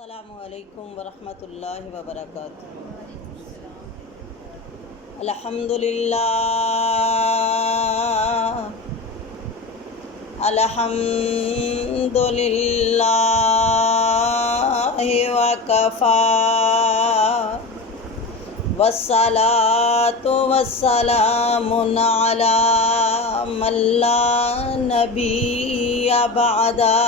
अस्सलामुअलैकुम वरहमतुल्लाहि वबरकातुहू। अल्हम्दुलिल्लाहि वकफ़ा वस्सलातु वस्सलामु अला मन ला नबिय्य बअदा।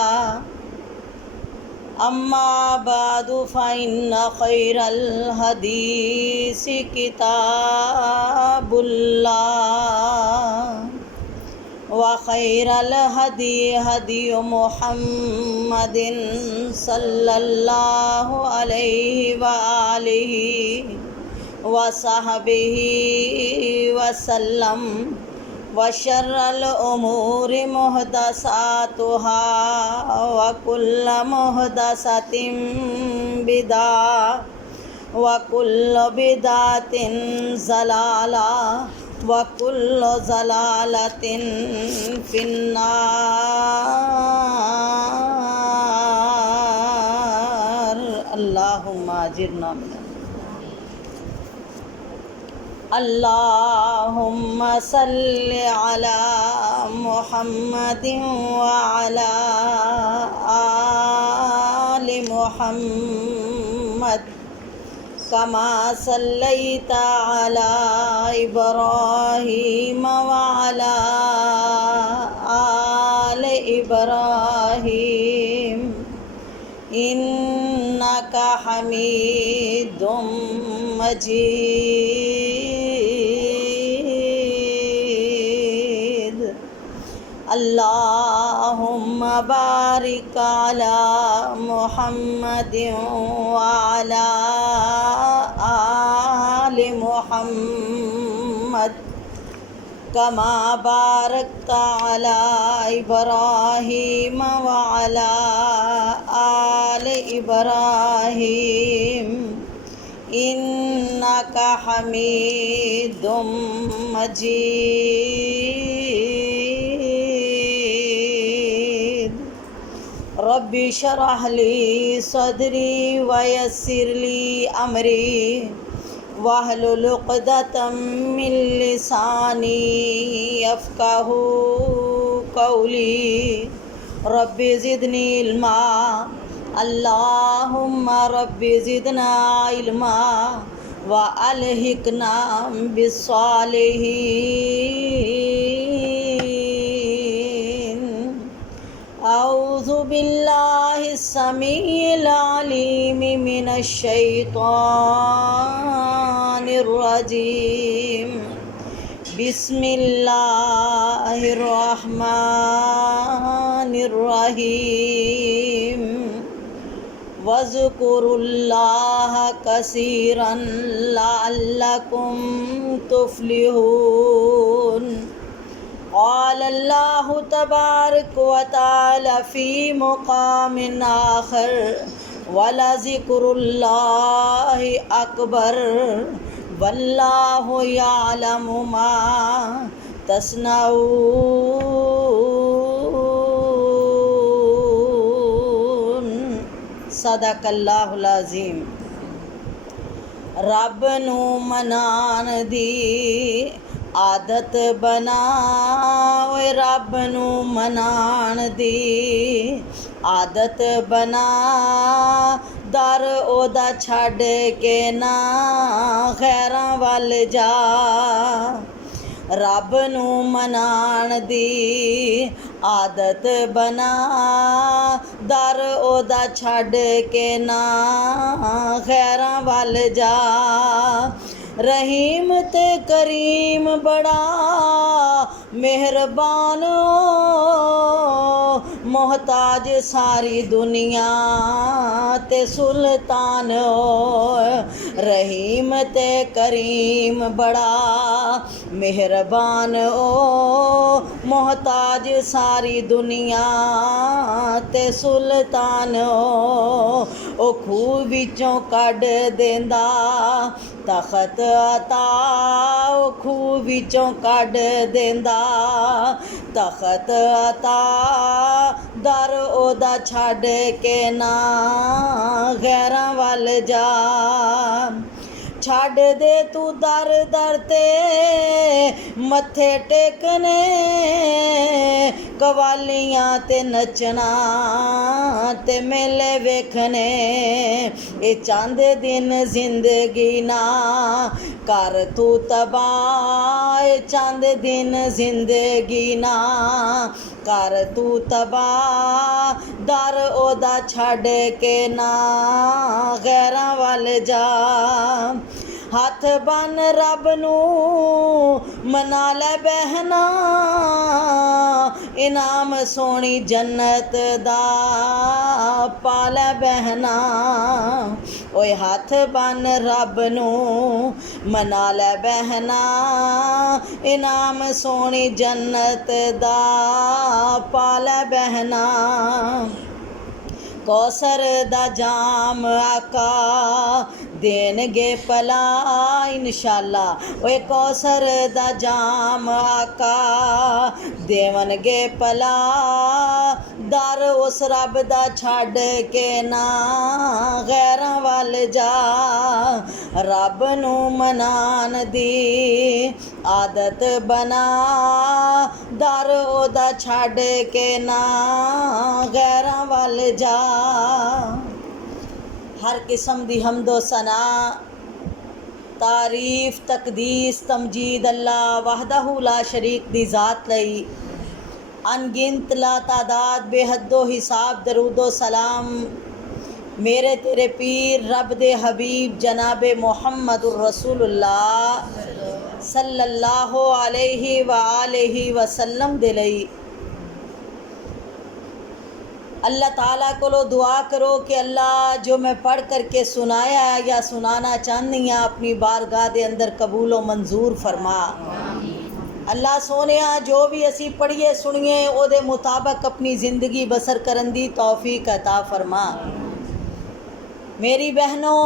अम्मा बादु फ़इन्न खैरल हदीसी किताबुल्लाह व खैरल हदी हदी मुहम्मदिन सल्लल्लाहु अलैहि व आलिहि व सहबिहि वसल्लम। व शर्रल उमूरि मुहदसातुहा व कुल्ल मुहदसतिन बिदा व कुल्ल बिदातिन ज़लाला व कुल्ल ज़लालतिन फिन्नार। अल्लाहुम्मा अजिरना मिनन्नार। अल्लाहुम्मा सल्लि अला मुहम्मदिन व अला आलि मुहम्मद कमा सल्लैता अला इब्राहीम व अला आलि इब्राहीम इन्नका हमीदुम मजीद। अल्लाहुम्मा बारिक अला मुहम्मदिन व अला आलि मुहम्मद कमा बारकता अला इब्राहीम व अला आलि इब्राहीम इन्नका हमीदुम मजीद। रब्बि शरह ली सदरी व यस्सिर ली अमरी वहलुल उक़दतम मिन लिसानी यफ़क़हू क़ौली। रब्बि ज़िदनी इल्मा। अल्लाहुम्मा रब्बि ज़िदना इल्मा व अलहिक़ना बिस्सालिहीन। औज़ु बिल्लाहि समीइल अलीम मिनश शैतानिर रजीम। बिस्मिल्लाहिर रहमानिर रहीम। वज़्कुरुल्लाह कसीरन लअल्लकुम तुफ़्लिहून। क़ालल्लाहु तबारक व तआला फ़ी मुक़ामिन आख़र वलज़िक्रुल्लाहि अकबर वल्लाहु यअलमु मा तस्नऊन। सदक़ल्लाहुल अज़ीम। रब नू मनान दी आदत बना। ओए रब नू मनान दी आदत बना। दर ओदा छड्ड के ना खैरां वल जा। रब नू मनान दी आदत बना। दर ओदा छड्ड के ना खैरां वल जा। रहीम ते करीम बड़ा मेहरबान मोहताज सारी दुनिया ते सुल्तान। रहीम ते करीम बड़ा मेहरबान ओ मोहताज सारी दुनिया ते सुल्तान ओ खूह विचों कढ देंदा तखत अता ओ खूह विचों कढ देंदा तखत अता दर ओदा छड्ड के ना गैरां वल जा छड्ड दे तू दर दर ते मत्थे टेकने कवालियां ते नचना ते मेले वेखने ए चंद दिन जिंदगी ना कर तू तबाह चंद दिन जिंदगी ना कर तू तबाह दर ओदा छड्ड के ना गैरां वल जा हथ बन रब नूं मना लै बहना इनाम सोनी जन्नत दा पा लै बहना ओए हथ बन रब नूं मना लै बहना इनाम सोनी जन्नत दा पा लै बहना कौसर दा जाम आका देनगे भला इंशाअल्लाह ओए कौसर दा जाम आका देवनगे भला दर उस रब दा छड्ड के ना गैरां वल जा रब नूं मनान दी आदत बना दर ओदा छड्ड के ना गैरां वल जा हर किस्म दी हमदो सना तारीफ तकदीस तमजीद अल्लाह वहदहू ला शरीक दी ज़ात लई अनगिनत ला तादाद बेहदो हिसाब दरूदो सलाम मेरे तेरे पीर रब दे हबीब जनाब मुहम्मदुर रसूलुल्लाह सल्लल्लाहु अलैहि व आलिहि वसल्लम दे लई अल्लाह ताला कोलो दुआ करो कि अल्लाह जो मैं पढ़ करके सुनाया या सुनाना चाहनी हाँ अपनी बारगाह दे अंदर कबूलो मंजूर फरमा अल्लाह सोने जो भी असी पढ़िए सुनिए ओदे मुताबिक अपनी ज़िंदगी बसर करन दी तौफीक अता फरमा मेरी बहनों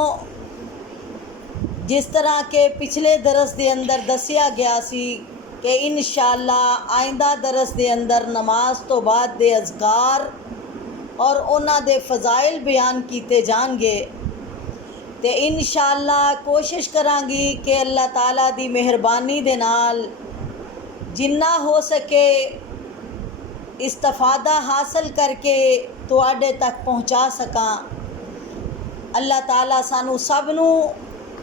जिस तरह के पिछले दरस दे अंदर दसिया गया सी कि इंशाअल्लाह आइंदा दरस दे अंदर नमाज तो बाद दे अज़कार और उन्हां दे फज़ाइल बयान किए जाएंगे तो इंशाअल्लाह कोशिश करांगी कि अल्लाह ताला दी मेहरबानी दे नाल जिन्ना हो सके इस्तफादा हासिल करके तुहाडे तक पहुँचा सकां अल्लाह ताला सानू सब नू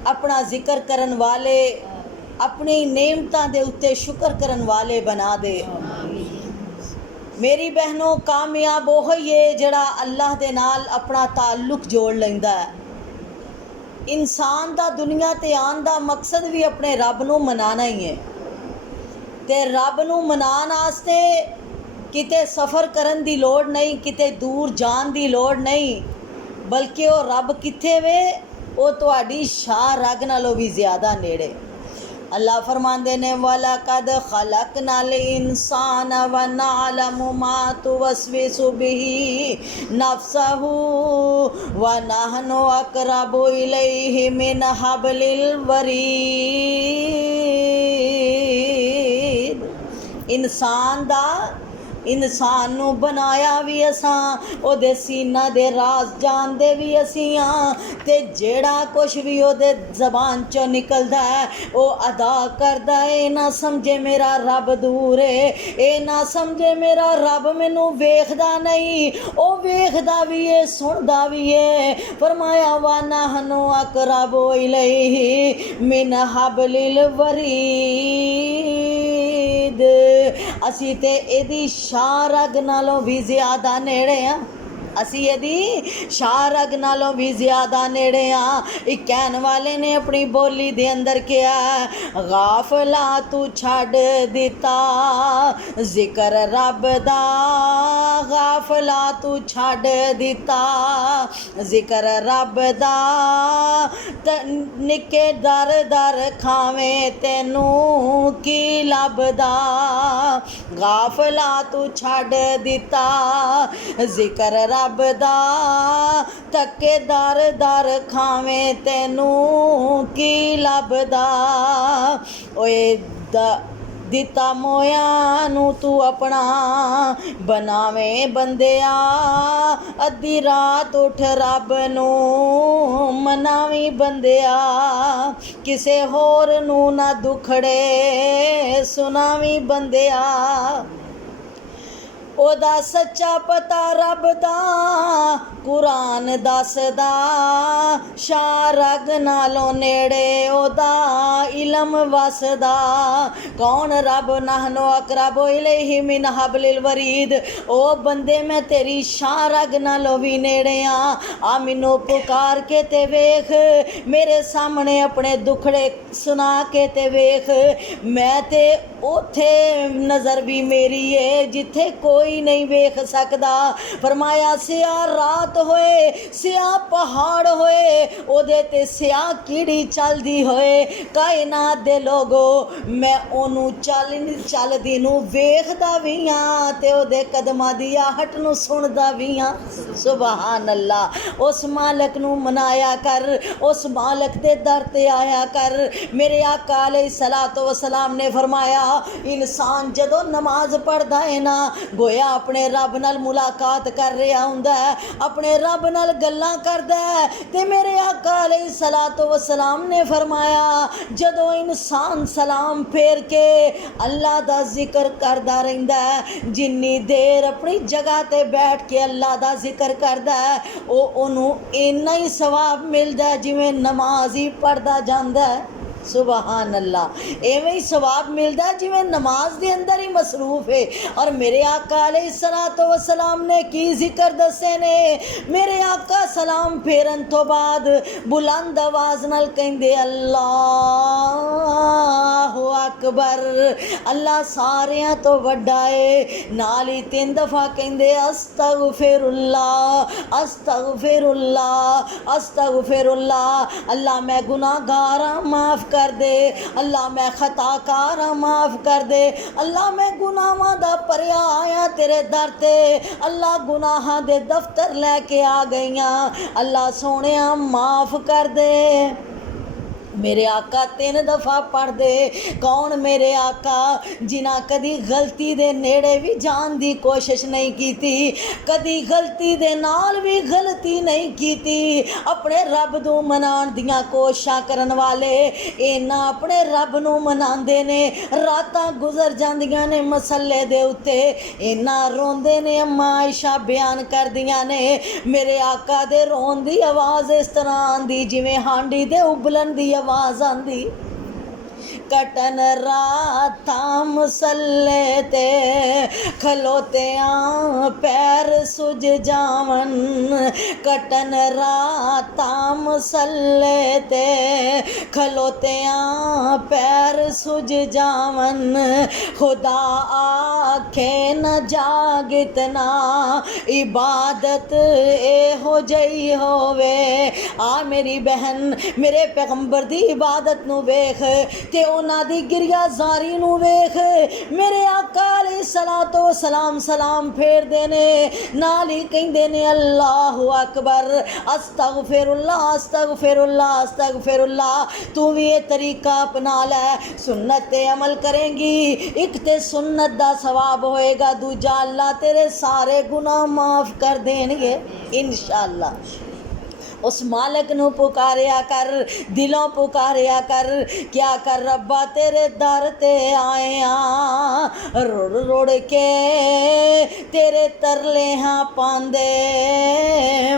अपना जिक्र करन वाले अपनी नेमतां दे उत्ते शुक्र करन वाले बना दे मेरी बहनों कामयाब वो है जड़ा अल्लाह दे नाल अपना ताल्लुक जोड़ लैंदा है इंसान दा दुनिया ते आन दा मकसद भी अपने रब नूं मनाना ही है ते रब नूं मनान आस्ते किते सफ़र करन दी लोड़ नहीं किते दूर जान दी लोड़ नहीं बल्कि वो रब किथे वे वो तुहाडी शाह रग नालों भी ज़्यादा नेड़े अल्लाह फरमांदे ने वलक़द खलक़नल इंसान व नअलमु मा तुवस्विसु बिही नफ्सहु व नहनु अक़रबु इलैहि मिन हब्लिल वरीद इंसान नू बनाया भी असां ओदे सीना दे राज जानदे भी असीं हां ते जेड़ा कुछ भी ओदे ज़बान चों निकलदा है वो अदा करदा है ना समझे मेरा रब दूर है ए ना समझे मेरा रब मैनू वेखदा नहीं ओ वेखदा भी है सुनदा भी है फरमाया वा नहनु अक़रबु इलैहि मिन हब्लिल वरीद असी ते एदी शाह रग नालों भी ज़्यादा नेड़े हाँ ਅਸੀਂ ਇਹਦੀ ਸ਼ਾਹ ਰਗ ਨਾਲੋਂ ਵੀ ਜ਼ਿਆਦਾ ਨੇੜੇ ਆ। ਇੱਕ ਕਹਿਣ ਵਾਲੇ ਨੇ ਆਪਣੀ ਬੋਲੀ ਦੇ ਅੰਦਰ ਕਿਹਾ, ਗਾਫਲਾ ਤੂੰ ਛੱਡ ਦਿੱਤਾ ਜ਼ਿਕਰ ਰੱਬ ਦਾ, ਗਾਫਲਾ ਤੂੰ ਛੱਡ ਦਿੱਤਾ ਜ਼ਿਕਰ ਰੱਬ ਦਾ, ਨਿੱਕੇ ਦਰ ਦਰ ਖਾਵੇਂ ਤੈਨੂੰ ਕੀ ਲੱਭਦਾ, ਗਾਫਲਾ ਤੂੰ ਛੱਡ ਦਿੱਤਾ ਜ਼ਿਕਰ ਰੱਬ ਦਾ, ਧੱਕੇ ਦਰ ਦਰ ਖਾਵੇਂ ਤੈਨੂੰ ਕੀ ਲੱਭਦਾ। ਓਏ ਦਿੱਤਾ ਮੋਇਆ ਨੂੰ ਤੂੰ ਆਪਣਾ ਬਣਾਵੇਂ ਬੰਦਿਆ, ਅੱਧੀ ਰਾਤ ਉੱਠ ਰੱਬ ਨੂੰ ਮਨਾਵੀਂ ਬੰਦਿਆ, ਕਿਸੇ ਹੋਰ ਨੂੰ ਨਾ ਦੁਖੜੇ ਸੁਣਾਵੀਂ ਬੰਦਿਆ। ਉਹਦਾ ਸੱਚਾ ਪਤਾ ਰੱਬ ਦਾ ਕੁਰਾਨ ਦੱਸਦਾ, ਸ਼ਾਹ ਰਗ ਨਾਲੋਂ ਨੇੜੇ ਉਹਦਾ ਇਲਮ ਵਸਦਾ। ਕੌਣ ਰੱਬ ਨਹਨੋ ਅਕਰਬੋ ਇਲੈਹਿ ਮਿਨ ਹਬਲਿਲ ਵਰੀਦ, ਉਹ ਬੰਦੇ ਮੈਂ ਤੇਰੀ ਸ਼ਾਹ ਰਗ ਨਾਲੋਂ ਵੀ ਨੇੜੇ ਆ ਮੈਨੂੰ ਪੁਕਾਰ ਕੇ ਤੇ ਵੇਖ, ਮੇਰੇ ਸਾਹਮਣੇ ਆਪਣੇ ਦੁਖੜੇ ਸੁਣਾ ਕੇ ਤੇ ਵੇਖ, ਮੈਂ ਤੇ ਉੱਥੇ ਨਜ਼ਰ ਵੀ ਮੇਰੀ ਏ ਜਿੱਥੇ ਕੋਈ ਨਹੀਂ ਵੇਖ ਸਕਦਾ। ਫਰਮਾਇਆ ਸਿਆ ਰਾਤ ਹੋਏ, ਸਿਆ ਪਹਾੜ ਹੋਏ, ਉਹਦੇ ਤੇ ਸਿਆ ਕੀੜੀ ਚੱਲਦੀ ਹੋਏ, ਕਾਇਨਾਤ ਦੇ ਲੋਗੋ ਮੈਂ ਉਹਨੂੰ ਚੱਲਦੀ ਨੂੰ ਵੇਖਦਾ ਵੀ ਹਾਂ ਤੇ ਉਹਦੇ ਕਦਮਾਂ ਦੀ ਆਹਟ ਨੂੰ ਸੁਣਦਾ ਵੀ ਹਾਂ। ਸੁਭਾਨ ਅੱਲਾ। ਉਸ ਮਾਲਕ ਨੂੰ ਮਨਾਇਆ ਕਰ, ਉਸ ਮਾਲਕ ਦੇ ਦਰ ਤੇ ਆਇਆ ਕਰ। ਮੇਰੇ ਆਕਾ अलैहिस्सलातो वसलाम ने फरमाया, इंसान जदों नमाज पढ़दा है ना, गोया अपने रब नाल मुलाकात कर रहा हुंदा है, अपने रब नाल गल्लां करदा है। ते मेरे आका अलैहिस्सलातो वसलाम ने फरमाया, जदों इंसान सलाम फेर के अल्लाह दा जिक्र करदा रहिंदा है, जिन्नी देर अपनी जगह ते बैठ के अल्लाह दा जिक्र करदा है, ओनू इन्ना ही सवाब मिलदा है जिवें नमाज ही पढ़दा जांदा है। सुबहान अल्लाह। एवें ही सवाब मिलता है जिवें नमाज के अंदर ही मसरूफ है। और मेरे आका अलैहिस्सलातो वसलाम ने की जिक्र दसे ने, मेरे आका सलाम फेरन तो बाद बुलंद आवाज नाल कहंदे अल्लाहु अकबर, अल्लाह सारियां तो वड्डा है। नाल ही 3 दफा कहंदे अस्तगफिरुल्लाह अस्तगफिरुल्लाह अस्तगफिरुल्लाह। अल्लाह मैं गुनाहगार हां, माफ़ कर दे। अल्लाह मैं खताकार हाँ, माफ़ कर दे। अल्लाह मैं गुनाहां दा भरिया आया तेरे दर ते। अल्लाह गुनाहां दे दफ्तर लैके आ गई। अल्लाह सोने माफ़ कर दे। मेरे आका 3 दफ़ा पढ़ दे। कौन मेरे आका जिन्हां कदी गलती दे नेड़े भी जान दी कोशिश नहीं की, कदी गलती दे नाल भी गलती नहीं की, अपने रब नूं मनाउण दियां कोशिशां करन वाले इन्ना अपने रब नूं मनांदे ने। रातां गुजर जांदियां ने मसले दे उत्ते, इन्ना रोंदे ने। अम्मा आयशा बयान करदियां ने, मेरे आका दे रोन दी आवाज़ इस तरह आंदी जिवें हांडी दे उबलन दी आवाज़ आंदी। कटन राता मसले ते खलोतियां पैर सुज जावन, कटन राता मसले ते खलोतियां पैर सुज जावन। खुदा आखे न जागितना इबादत एहो जई होवे। आ मेरी बहन मेरे पैगंबर दी इबादत नू वेख ते उन्हां दी गिरयाजारी नू वेख। मेरे आका अलैहिस्सलातो वसलाम सलाम फेर देने नाल ही कहंदे ने अल्लाहु अकबर अस्तगफिरुल्लाह अस्तगफिरुल्लाह अस्तगफिरुल्लाह। तू भी ये तरीका अपना लै, सुन्नत ते अमल करेंगी, एक ते सुन्नत दा सवाब होएगा, दूजा अल्लाह तेरे सारे गुनाह माफ़ कर देंगे इंशाअल्लाह। उस मालिक नू पुकारिया कर, दिलों पुकारिया कर। क्या कर रब्बा तेरे दर ते आए हाँ, रुड़ रुड़ के तेरे तरले हाँ पांदे,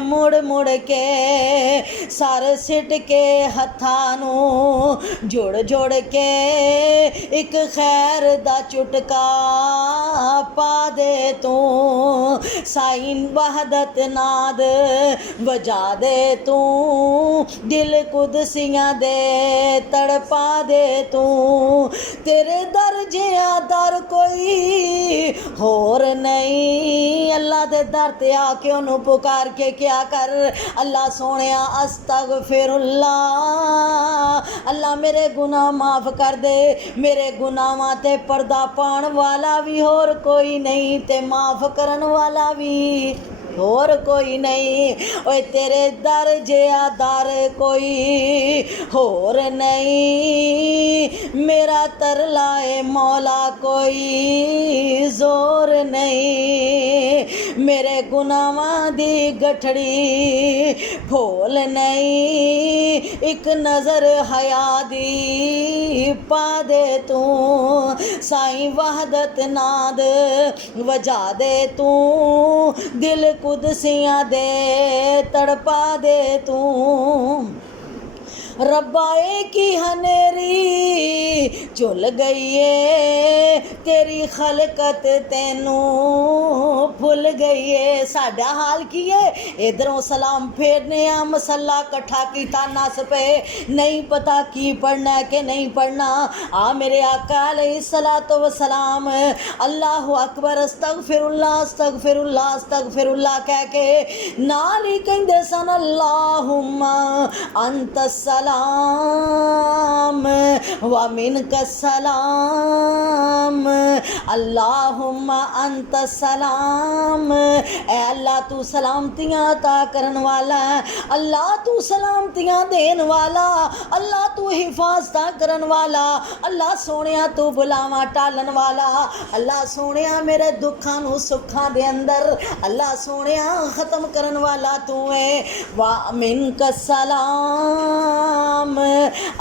मुड़ मुड़ के सर सिट के हत्थां नू जुड़ जुड़ के एक खैर दा चुटका पा दे तू, साईं वहदत नाद वजा दे तू, दिल कुदसियां दे तड़पा दे तू। तेरे दर जिया दर कोई होर नहीं, अल्लाह दे दर ते आके उन्होंने पुकार के क्या कर, अल्लाह सोनिया अस्तगफिरुल्लाह, अल्लाह मेरे गुनाह माफ़ कर दे, मेरे गुनाहां ते पर्दा पाण वाला भी होर कोई नहीं, ते माफ़ करन वाला भी होर कोई नहीं। ओए तेरे दर जिया दर कोई होर नहीं, मेरा तरलाए मौला कोई जोर नहीं, मेरे गुनाहां दी गठड़ी फोल नहीं, एक नज़र हया दी पा दे तू, साईं वहदत नाद वजा दे तू, दिल कुदसियां दे तड़पा दे तू। रब्बाए की हनेरी झुल गई है, तेरी खलकत तेनू भुल गई है। साडा हाल की है, इधरों सलाम फेरने आ, मसला कट्ठा कीता नस पे, नहीं पता की पढ़ना कि नहीं पढ़ना। आ मेरे आका अलैहिस्सलातु वस्सलाम अल्लाहु अकबर अस्तगफिरुल्लाह अस्तगफिरुल्लाह अस्तगफिरुल्लाह कह के नाल ही कहंदे सन अल्लाहुम्मा अंतस सलाम व मिनका सलाम, अल्लाहुम्मा अंत सलाम। ए अल्लाह तू सलामतियाँ अता करन वाला है, अल्लाह तू सलामतियाँ देन वाला, अल्लाह तू हिफाजत करन वाला, अल्लाह सोनिया तू बुलावा टालन वाला, अल्लाह सोनिया मेरे दुखां नू सुखां दे अंदर, अल्लाह सोनिया ख़त्म करन वाला तू है। व मिनका सलाम,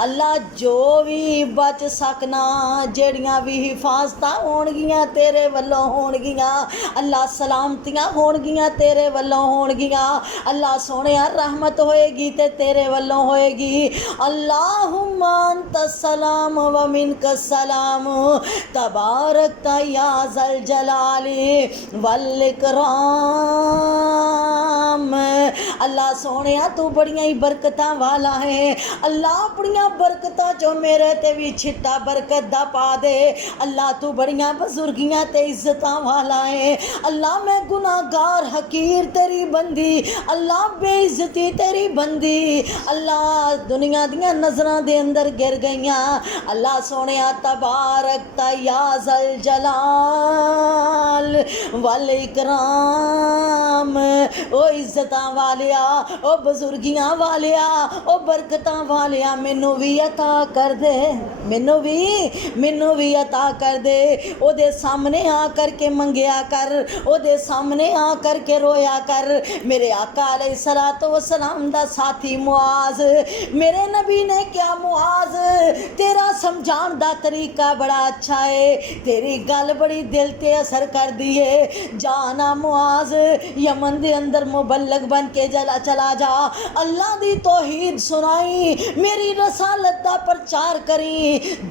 अल्लाह जो भी बच सकना, जेड़ियां भी हिफाजत होणगियां तेरे वल्लों होणगियां, अल्लाह सलामतियां होणगियां तेरे वल्लों होणगियां, अल्लाह सोनिया रहमत होएगी ते तेरे वल्लों होएगी। अल्लाहुम्मा अंत सलाम व मिनका सलाम, तबारकता या ज़ल जलाली वल इकराम। अल्लाह सोनिया तू बड़ियां ही बरकतां वाला है, अल्लाह अपनियां बरकतां चो मेरे ते भी छिट्टा बरकत दा पा दे। अल्लाह तू बड़ियां बुजुर्गियां ते इज्जतां वाला है, अल्लाह मैं गुनाहगार हकीर तेरी बंदी, अल्लाह बेइज्जती तेरी बंदी, अल्लाह दुनिया दियां नजरां दे अंदर गिर गईयां। अल्लाह सोनिया तबारकता या ज़ल जलाल वल इकराम। ओ इज्जतां वालिया, ओ बुजुर्गियां वालिया, ओ बरकतां वालिया मैनू भी अता कर दे, मैनू भी अता कर दे। ओदे सामने आ करके मंगया कर, ओदे सामने आ करके रोया कर। मेरे आका अलैहिस्सलातु वस्सलाम दा साथी मुआज, मेरे नबी ने क्या मुआज तेरा समझाण दा तरीका बड़ा अच्छा है, तेरी गल बड़ी दिल ते असर कर दी है। जाना मुआज यमन दे अंदर मुबल्लग बन के चला जा, अल्लाह दी तौहीद सुनाई, मेरी रसालत दा प्रचार करी।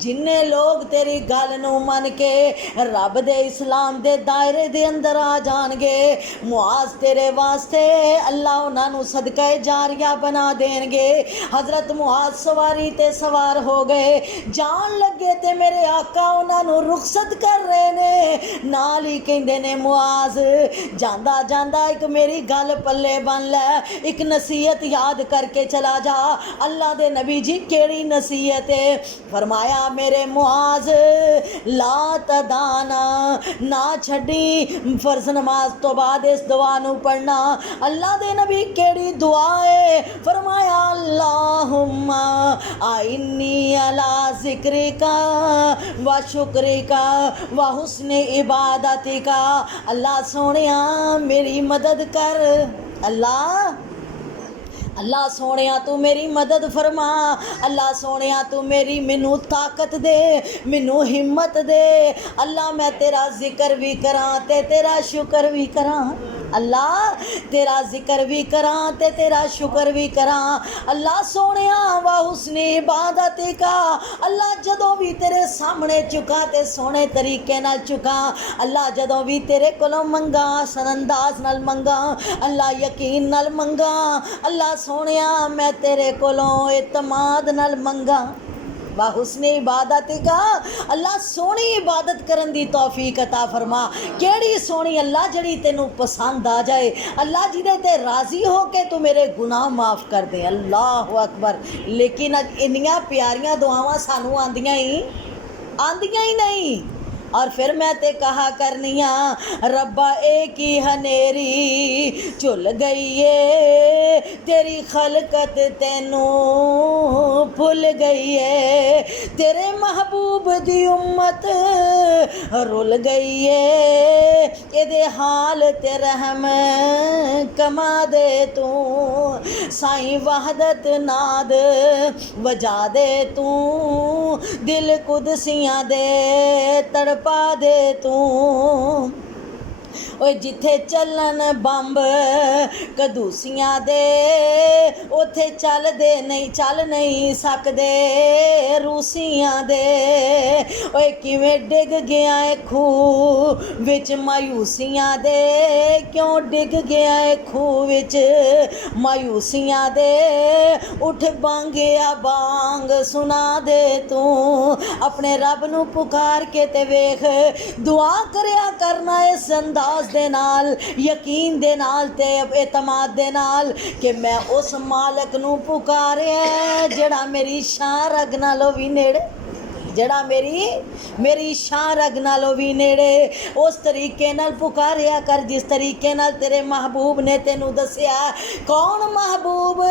जिन्ने लोग तेरी गल नू मन के रब दे इस्लाम दे दायरे दे अंदर आ जाणगे, मुआज तेरे वास्ते अल्लाह उन्हां नू सदका जारिया बना देणगे। हजरत मुआज सवारी ते सवार हो गए, जान लगे ते मेरे आका उन्हां नू रुखसत कर रहे ने। नाल ही कहंदे ने मुआज जांदा जांदा एक मेरी गल पल्ले बन लै, एक नसीहत याद करके चला जा। अल्लाह दे नबी जी केड़ी नसीहत है? फरमाया मेरे मुआज ला तदाना, ना छड़ी फर्ज नमाज तो बाद इस दुआ नू पढ़ना। अल्लाह दे नबी केड़ी दुआ है? फरमाया अल्लाहुम्मा आइन्नी अला ज़िक्रिका व शुक्रिका व हुस्ने इबादतिका। अल्लाह सोनिया मेरी मदद कर, अल्लाह अल्लाह सोनिया तू मेरी मदद फरमा, अल्लाह सोनिया तू मेरी मैनू ताकत दे, मैनू हिम्मत दे। अल्लाह मैं तेरा जिक्र भी करा ते तेरा शुक्र भी करा, अल्लाह तेरा जिक्र भी करा ते तेरा शुक्र भी करा। अल्लाह सोनिया वा हुस्नी इबादत का, अल्लाह जदों भी तेरे सामने चुका ते सोने तरीके नाल चुका। अल्लाह जदों भी तेरे कोलों मंगा सरअंदाज नाल मंगा, अल्लाह यकीन नाल मंगा। अल्लाह सोनिया मैं तेरे कोलों इतमाद नाल मंगा। वा हुस्ने इबादत का, अल्लाह सोहनी इबादत करन दी तौफीक अता फरमा। केड़ी सोहनी अल्लाह जड़ी तेनू पसंद आ जाए, अल्लाह जिदे ते राज़ी हो के तू मेरे गुनाह माफ़ कर दे। अल्लाह अकबर। लेकिन अज इन्नियां प्यारियां दुआवां सानू आंदियां ही नहीं। और फिर मैं ते कहा करनिया रब्बा एक ही हनेरी झुल गई है, तेरी खलकत तेनू भुल गई है, तेरे महबूब दी उम्मत रुल गई है, एदे हाल ते रहम कमा दे तू, साईं वहदत नाद वजा दे तू, दिल कुदसियां दे तड़प पा दे तू। ओए जिथे चलन बंब कदूसियां दे, उथे चल नहीं सकदे रूसियां दे। ओए किवें डिग गया है खूह विच मायूसियां दे, क्यों डिग गया है खूह विच मायूसियां दे, उठ बांगिया बांग सुना दे तू। अपने रब नू पुकार के ते वेख, दुआ करया करना इस अंदाज दे नाल, यकीन दे नाल ते एतमाद दे नाल कि मैं उस मालक नू पुकारिया जेड़ा मेरी शान रग नालों भी नेड़े, जड़ा मेरी शान रग नालों भी नेड़े। उस तरीके नाल पुकारिया कर जिस तरीके नाल तेरे महबूब ने तेनू दसिया। कौन महबूब?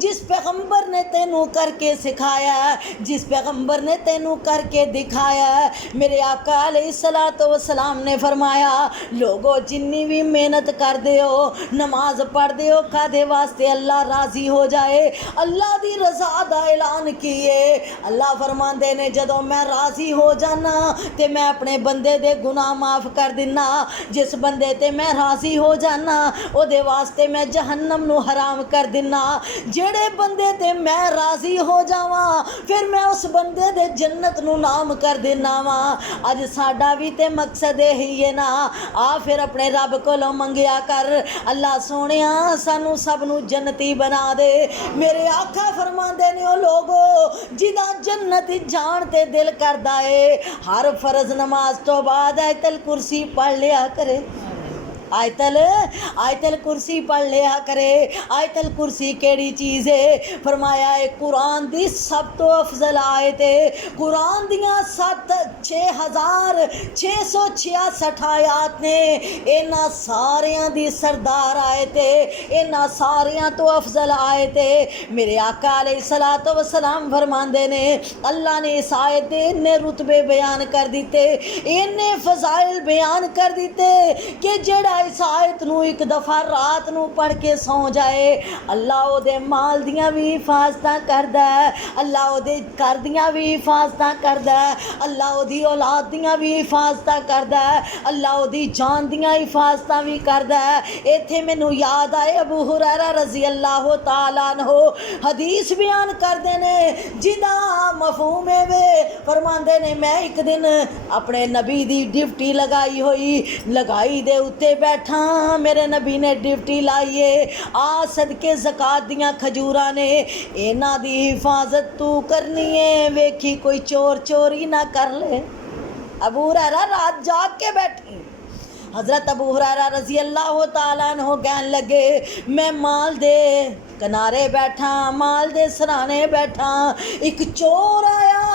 जिस पैगंबर ने तेनू करके सिखाया, जिस पैगंबर ने तेनू करके दिखाया। मेरे आका अलैहिस्सलातु वस्सलाम ने फरमाया, लोगो जिन्नी भी मेहनत कर दे हो, नमाज पढ़ दे हो, कादे वास्ते अल्लाह राजी हो जाए, अल्लाह दी रजा दा ऐलान किए। अल्लाह फरमांदे ने जदों मैं राजी हो जाना ते मैं अपने बंदे दे गुनाह माफ़ कर दिना। जिस बंदे ते मैं राजी हो जाना ओदे वास्ते मैं जहन्नम नू हराम कर दिना। जेड़े बंदे ते मैं राजी हो जावां फिर मैं उस बंदे दे जन्नत नू नाम कर देना वा। अज साडा भी ते मकसद यही है ना। आ फिर अपने रब कोलों मंगिया कर, अल्लाह सोनिया सानू सब नू जन्नती बना दे। मेरे आका फरमांदे ने, ओ लोगो जिदा जन्नत जान ते दिल करदा है, हर फर्ज नमाज तो बाद आयतल कुर्सी पढ़ लिया करे। आयतल कुर्सी पढ़ लिया करे। आयतल कुर्सी केड़ी चीज़ है? फरमाया है कुरान दी सब तो अफजल आयत है। कुरान दियाँ 6666 आयत ने, इन्हां सारियां दी सरदार आयत है, इन्हां सारियां तो अफजल आयत है। मेरे आका अलैहिस्सलातु वस्सलाम फरमांदे ने, अल्लाह ने इस आयत दे इन्ने रुतबे बयान कर दिते, इन्ने फजाइल बयान कर दिते कि जेड़ा इस आयत नू एक दफ़ा रात नू पढ़ के सौ जाए, अल्लाह ओदे माल दियां भी हिफाजतां करदा है, अल्लाह ओदे घर दियां भी हिफाजतां करदा है, अल्लाह ओदी औलाद दियां भी हिफाजतां करदा है, अल्लाह ओदी जान दियां हिफाजतां भी करदा है। इत्थे मैनू याद आए अबू हुरैरा रज़ी अल्लाह तआला अन्हु हदीस बयान करदे ने जिदा मफहूम है वे। फरमांदे ने, मैं एक दिन अपने नबी दी ड्यूटी लगाई दे उत्ते बैठा, मेरे नबी ने ड्यूटी लाइए आ सदके ज़कात दियां खजूरां ने, इन्हां दी हिफाजत तू करनी है, वेखी कोई चोर चोरी ना कर ले। अबू हुरैरा रात जाग के बैठी। हज़रत अबू हुरैरा रज़ी अल्लाह तआला अन्हु कहन लगे, मैं माल दे किनारे बैठा, माल दे सराने बैठा, एक चोर आया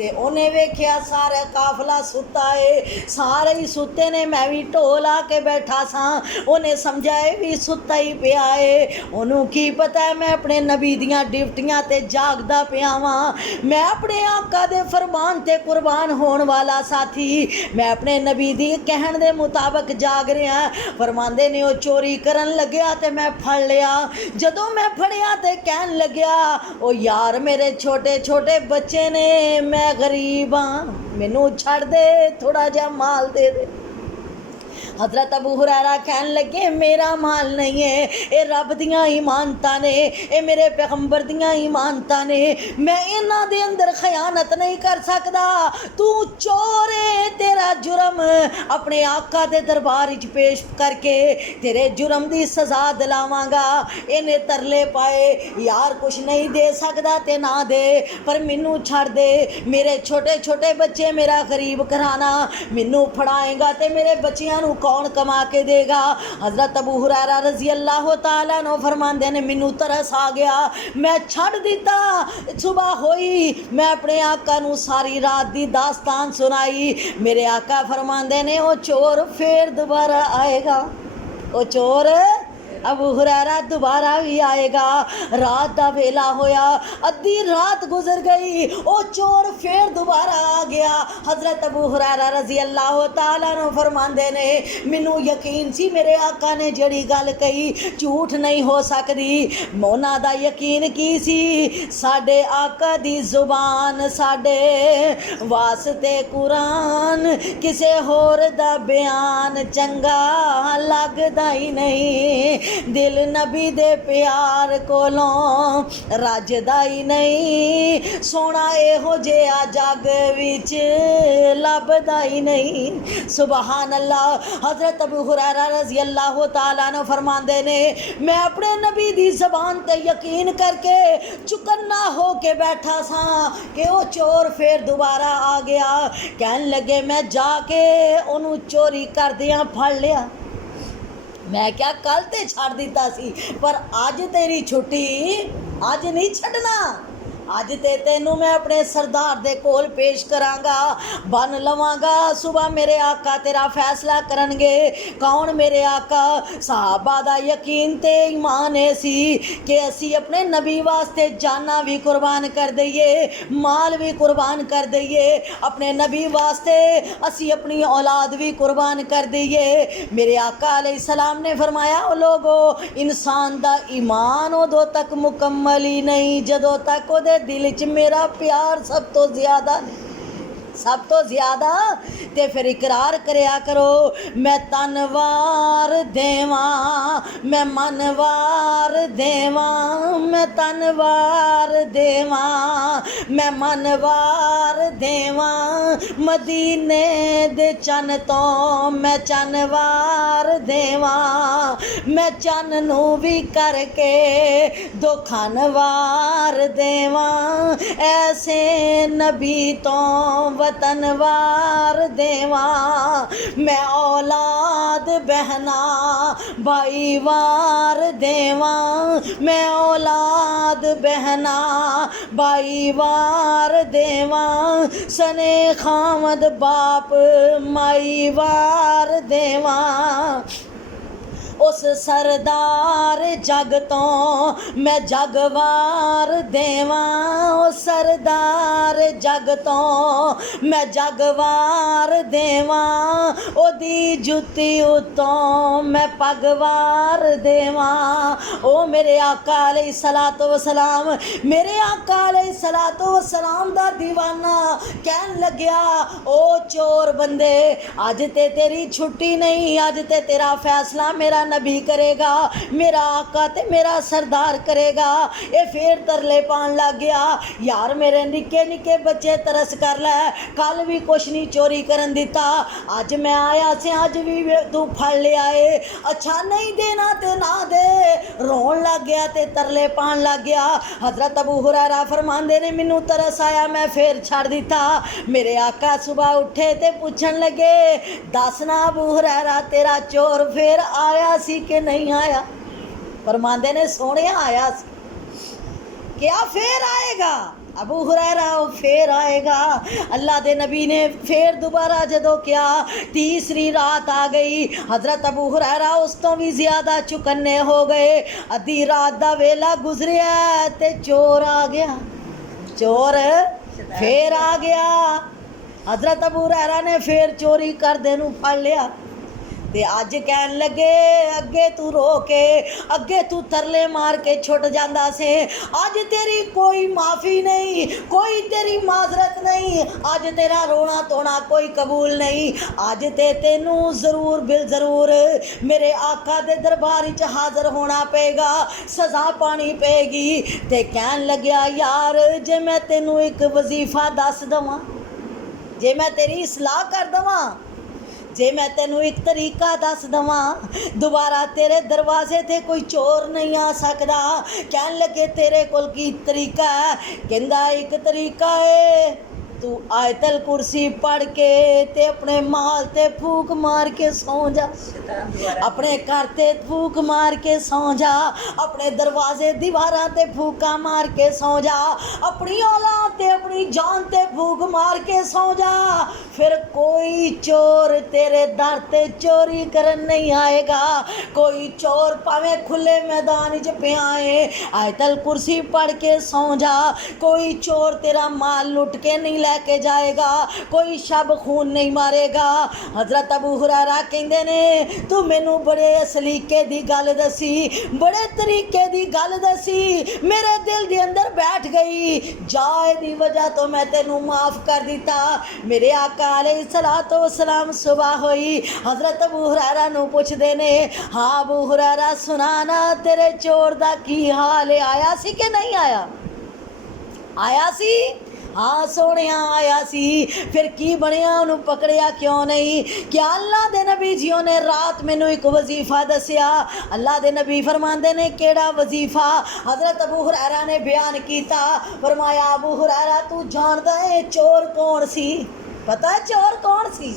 ਤੇ ਉਹਨੇ ਵੇਖਿਆ ਸਾਰਾ ਕਾਫਲਾ ਸੁੱਤਾ ਏ, ਸਾਰੇ ਹੀ ਸੁੱਤੇ ਨੇ, ਮੈਂ ਵੀ ਢੋਲ ਆ ਕੇ ਬੈਠਾ ਸਾਂ। ਉਹਨੇ ਸਮਝਿਆ ਇਹ ਵੀ ਸੁੱਤਾ ਹੀ ਪਿਆ ਏ, ਉਹਨੂੰ ਕੀ ਪਤਾ ਮੈਂ ਆਪਣੇ ਨਬੀ ਦੀਆਂ ਡਿਊਟੀਆਂ ਤੇ ਜਾਗਦਾ ਪਿਆ ਵਾਂ। ਮੈਂ ਆਪਣੇ ਆਕਾ ਦੇ ਫਰਮਾਨ ਤੇ ਕੁਰਬਾਨ ਹੋਣ ਵਾਲਾ ਸਾਥੀ, ਮੈਂ ਆਪਣੇ ਨਬੀ ਦੀ ਕਹਿਣ ਦੇ ਮੁਤਾਬਕ ਜਾਗ ਰਿਹਾ। ਫਰਮਾਉਂਦੇ ਨੇ ਉਹ ਚੋਰੀ ਕਰਨ ਲੱਗਿਆ ਤੇ ਮੈਂ ਫੜ ਲਿਆ। ਜਦੋਂ ਮੈਂ ਫੜਿਆ ਤੇ ਕਹਿਣ ਲੱਗਿਆ ਉਹ ਯਾਰ ਮੇਰੇ ਛੋਟੇ ਛੋਟੇ ਬੱਚੇ ਨੇ, ਮੈਂ ਗਰੀਬ ਹਾਂ, ਮੈਨੂੰ ਛੱਡ ਦੇ, ਥੋੜਾ ਜਿਹਾ ਮਾਲ ਦੇ ਦੇ। हज़रत अबू हुरैरा कहन लगे मेरा माल नहीं है, ये रब दियां इमानतां ने, ये मेरे पैगंबर दियां इमानतां ने, मैं इन्हां दे अंदर खयानत नहीं कर सकदा। तू चोर है, तेरा जुर्म अपने आका दे दरबार विच पेश करके तेरे जुर्म दी सज़ा दिलावांगा। इन्हें तरले पाए यार कुछ नहीं दे सकदा ते ना दे, पर मैनू छड़ दे, मेरे छोटे छोटे बच्चे, मेरा गरीब घराना, मैनू फड़ाएगा ते मेरे बच्चियां नू कौन कमा के देगा। हज़रत अबू हुरैरा रज़ी अल्लाह तआला अन्हु फरमांदे ने मैनू तरस आ गया, मैं छड़ दिता। सुबह होई, मैं अपने आका नू सारी रात दी दास्तान सुनाई। मेरे आका फरमांदे ने वो चोर फिर दोबारा आएगा, वो चोर अबू हुरैरा दोबारा भी आएगा। रात का वेला होया, अद्धी रात गुजर गई, वो चोर फिर दोबारा आ गया। हज़रत अबू हुरैरा रज़ी अल्लाह तआला अन्हु फरमांदे ने मैनू यकीन सी मेरे आका ने जड़ी गल कही झूठ नहीं हो सकती। उन्हां दा यकीन की सी, साडे आका दी जुबान साडे वास्ते कुरान, किसे होर दा बयान चंगा लगदा ही नहीं। दिल नबी दे प्यार कोलों रजदा ही नहीं, सोना एहो जिहा जग विच लभदा ही नहीं। सुबहान अल्लाह। हज़रत अबू हुरैरा रज़ी अल्लाह तआला अन्हु फरमांदे ने मैं अपने नबी दी ज़बान ते यकीन करके चुकन्ना हो के बैठा सा कि वो चोर फिर दोबारा आ गया। कहन लगे मैं जाके उन्होंने चोरी करदियां फड़ लिया। मैं क्या कल ते छड़ दिता सी, पर अज तेरी छुट्टी, अज नहीं छड़ना, अज ते तेनू मैं अपने सरदार दे कोल पेश करांगा, बन लवांगा। सुबह मेरे आका तेरा फैसला करनगे। कौन मेरे आका? सहाबा दा यकीन ते ईमान है सी कि असी अपने नबी वास्ते जाना भी कुर्बान कर दईए, माल भी कुर्बान कर दईए, अपने नबी वास्ते असी अपनी औलाद भी कुर्बान कर दईए। मेरे आका अलैहिस्सलाम ने फरमाया ओ लोगो, इंसान दा ईमान उदों तक मुकम्मल ही नहीं जदों तक उहदे दिल च मेरा प्यार सब तो ज़्यादा, सब तो ज़्यादा। ते फिर इकरार करया करो मैं तनवार देवां, मैं मनवार देवां, मैं तनवार देवां, मैं मनवार देवां, मदीने दे चन तो मैं चनवार देवां, मैं चन नू भी करके दो खनवार देवां, ऐसे नबी तो वतनवार देवां, मैं औलाद बहना भाई वार देवां, मैं औलाद बहना भाई वार देवां, सने खामद बाप माई वार देवां। उस सरदार जग तो मैं जगवार देवां, उस सरदार जग तो मैं जगवार देवां, ओदी जुत्ती उतों मैं पगवार देवां। ओ मेरे आका अलैहिस्सलातु वस्सलाम, मेरे आका अलैहिस्सलातु वस्सलाम दा दीवाना कहन लग्या ओ चोर बंदे, अज ते तेरी छुट्टी नहीं, अज ते तेरा फैसला मेरा नबी करेगा, मेरा आका ते मेरा सरदार करेगा। ये फिर तरले पान लग गया यार मेरे निक्के निक्के बच्चे तरस कर लै, कल भी कुछ नहीं चोरी करन दिता, अज मैं आया से अज भी तू फड़ लिया है, अच्छा नहीं देना ते ना दे। रोन लग गया ते तरले पान लग गया। हज़रत अबू हुरैरा फरमांदे ने मैनू तरस आया, मैं फिर छड़ दिता। मेरे आका सुबह उठे ते पूछन लगे दस ना अबू हुरैरा तेरा चोर फिर आया सी कि नहीं आया? फरमांदे ने सोहणिया आया सी। क्या फिर आएगा? अबू हुरैरा फिर आएगा। अल्लाह दे नबी ने फिर दोबारा जदों क्या तीसरी रात आ गई, हज़रत अबू हुरैरा उस तो भी ज़्यादा चुकन्ने हो गए। अद्धी रात दा वेला गुजरिया ते चोर आ गया, चोर फिर आ गया। हज़रत अबू हुरैरा ने फिर चोरी करदे नूं फड़ लिया ते अज कहन लगे अगे तू रो के अगे तू तरले मार के छुट जांदा से, अज तेरी कोई माफ़ी नहीं, कोई तेरी माजरत नहीं, अज तेरा रोना धोना कोई कबूल नहीं। अज ते तेनू ज़रूर बिल ज़रूर मेरे आका दे दरबार च हाज़र होना पेगा, सज़ा पानी पेगी। ते कहन लग्या यार जे मैं तेनू एक वजीफा दस दवां, जे मैं तेरी सलाह कर दवां, जे मैं तेनू एक तरीका दस दवां, दोबारा तेरे दरवाजे ते कोई चोर नहीं आ सकदा। कहन लगे तेरे कोल की तरीका है? कहंदा एक तरीका है तू आयतल कुर्सी पढ़ के ते अपने माल ते फूक मार के सौ जा, अपने घर ते फूक मार के सौ जा, अपने दरवाजे दीवारां ते फूका मार के सौ जा, अपनी औलाद ते अपनी जान ते फूक मार के सौ जा। फिर कोई चोर तेरे दर ते चोरी करन नहीं आएगा। कोई चोर भावें खुले मैदान च पिया है, आयतल कुर्सी पढ़ के सौ जा, कोई चोर तेरा माल लुट के नहीं लेके जाएगा, कोई शब खून नहीं मारेगा। हज़रत अबू हुरैरा कहंदे ने तू मैनू बड़े सलीके दी गल दसी, बड़े तरीके दी गल दसी, मेरे दिल दे अंदर बैठ गई। जाए दी वजह तो मैं तेनू माफ़ कर दिता। मेरे आका अलैहिस्सलातु वस्सलाम सुबह होई, हज़रत अबू हुरैरा नू पुछदे ने हाँ अबू हुरैरा सुना ना तेरे चोर दा की हाल है, आया सी कि नहीं आया? आया सी? हाँ सोहणिया आया सी। फिर की बनिया, उन्होंने पकड़िया क्यों नहीं? क्या अल्लाह दे नबी जियों ने रात मैनू एक वजीफा दसिया। अल्लाह दे नबी फरमांदे ने केड़ा वजीफा? हज़रत अबू हुरैरा ने बयान किया, फरमाया अबू हुरैरा तू जानदा है चोर कौन सी? पता है चोर कौन सी?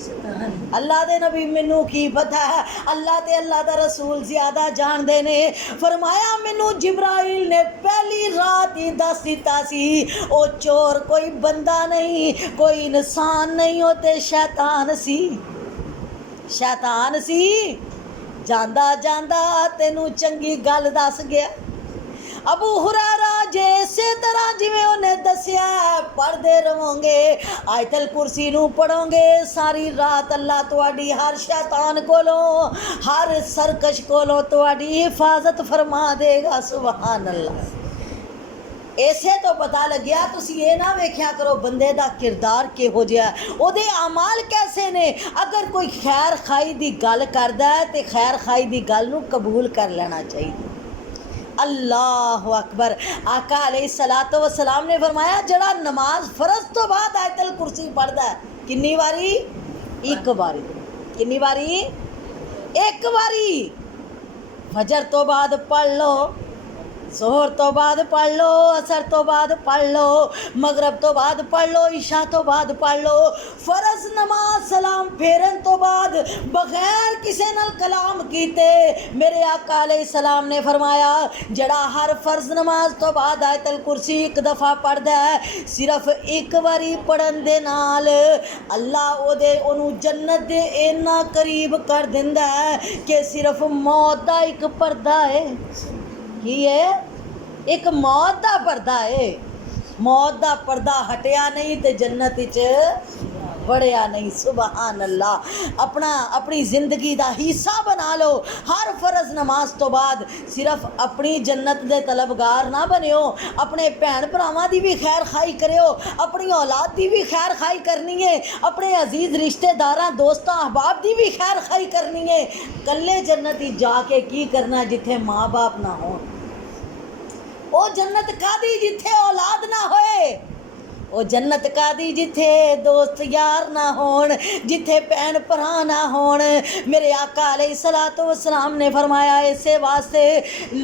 अल्लाह दे नबी मैनू की पता है, अल्लाह ते अल्लाह दा रसूल ज़्यादा जानते ने। फरमाया मैनू जिब्राइल ने पहली रात ही दस दिता सी ओ चोर कोई बंदा नहीं, कोई इंसान नहीं, हो ते शैतान सी, शैतान सी। जांदा जांदा तेनू चंगी गल दस गया। अबू हुरैरा जे इसे तरह जिवें उन्हें दसिया पढ़ते रहोगे, आयतल कुर्सी नू पढ़ोगे सारी रात, अल्लाह तुहाडी हर शैतान कोलों हर सरकश कोलों तुहाडी हिफाजत फरमा देगा। सुभान अल्लाह। इसे तो पता लग्या तुसी ये ना वेख्या करो बंदे दा किरदार किहो जिहा है, ओहदे अमाल कैसे ने। अगर कोई खैर खाई दी गल करदा है ते खैर खाई दी गल नू कबूल कर लेना चाहिए। अल्लाह अकबर। आका अलैहिस्सलातु वस्सलाम ने फरमाया जड़ा नमाज फर्ज तो बाद आयतल कुर्सी पढ़दा है, कितनी बारी? एक बारी। कितनी बारी? एक बारी। फजर तो बाद पढ़ लो, जोहर तो बाद पढ़ लो, असर तो बाद पढ़ लो, मगरब तो बाद पढ़ लो, ईशा तो बाद पढ़ लो। फ़र्ज नमाज सलाम फेरन तो बाद बगैर किसी नाल कलाम कीते मेरे आका अलैहिस्सलाम ने फरमाया जड़ा हर फ़र्ज नमाज तो बाद आयतल कुर्सी एक दफ़ा पढ़दा है, सिर्फ एक बारी पढ़न दे नाल अल्लाह ओदे ओनू जन्नत दे इन्ना करीब कर दिंदा है कि सिर्फ मौत दा एक पर्दा है। की है? एक मौत दा पर्दा है। मौत दा पर्दा हटिया नहीं तो जन्नत च बढ़िया नहीं। सुबहान अल्लाह। अपनी ज़िंदगी दा हिस्सा बना लो। हर फ़र्ज नमाज तो बाद सिर्फ अपनी जन्नत दे तलबगार ना बनियो, अपने भैन भरावां दी भी खैर खाई करियो, अपनी औलाद दी भी खैर खाई करनी है, अपने अजीज़ रिश्तेदारां दोस्तां अहबाब दी भी खैर खाई करनी है। कल्ले जन्नत जाके की करना जिथे माँ बाप ना हो? ओ जन्नत कादी जिथे औलाद ना होए? ਉਹ ਜੰਨਤ ਕਾਦੀ ਜਿੱਥੇ ਦੋਸਤ ਯਾਰ ਨਾ ਹੋਣ, ਜਿੱਥੇ ਭੈਣ ਭਰਾ ਨਾ ਹੋਣ। ਮੇਰੇ ਆਕਾ अलैहिस्सलातु वस्सलाम ने फरमाया इसे वास्ते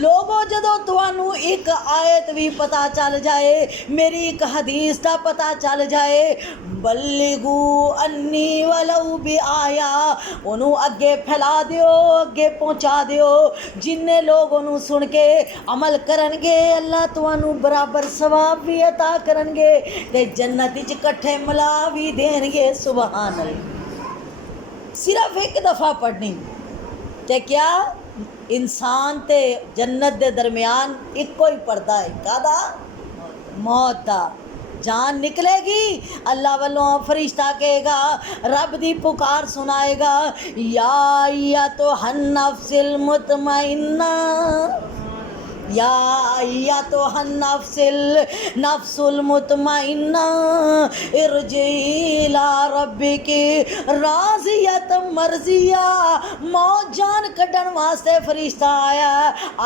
लोगों जदों तुहानू एक आयत भी पता चल जाए, मेरी एक हदीस का पता चल जाए, बल्लिगू अन्नी वलऊ भी आया, उन्हों अगे फैला दियो, अगे पहुँचा दियो। जिन्ने लोग उन्हों सुन के अमल करनगे अल्लाह तुहानू बराबर सवाब भी अता करनगे ते जन्नत विच इकट्ठे मिला भी देणगे। सुभान अल्लाह। सिर्फ एक दफ़ा पढ़नी ते क्या इंसान ते जन्नत दे दरमियान इको ही पर्दा है, कादा? मौत दा। जान निकलेगी, अल्लाह वालों फरिश्ता कहेगा, रब दी पुकार सुनाएगा, या तो हन्नफ्सिल मुतमइन्ना, या तो नफ्सुल मुतमइन्ना इरजी इला रब्बिकी राज़ियत मर्ज़िया। मौत जान कढ़न वास्ते फरिश्ता आया,